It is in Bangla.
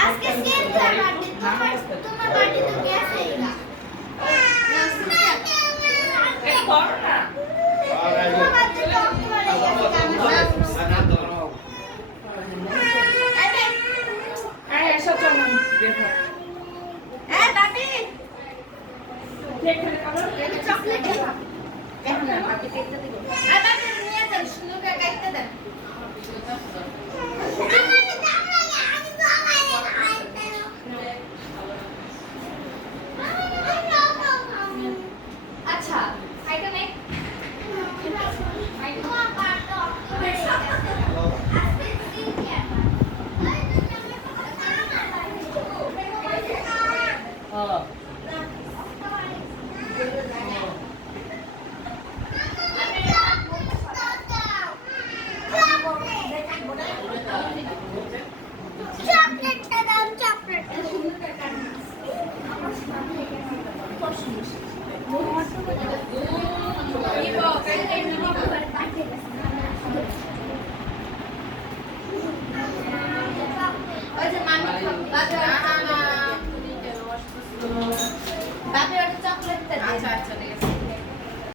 আজকে সিনটার বার্থডে তোমার বার্থডে তো গেছেই না এই করো না তোমার বার্থডে তো অক্টোবরে গেছে আরে এসব চল দেখো দাদি কেক খাবে চকলেট খাবে দেখো না বাকি কেকটা দিব দাদি নিয়ে যান সুন্দর করে কাটতে দেন আচ্ছা আইটা নেই চকলেটটা দাও চকলেটটা ওই যে মামি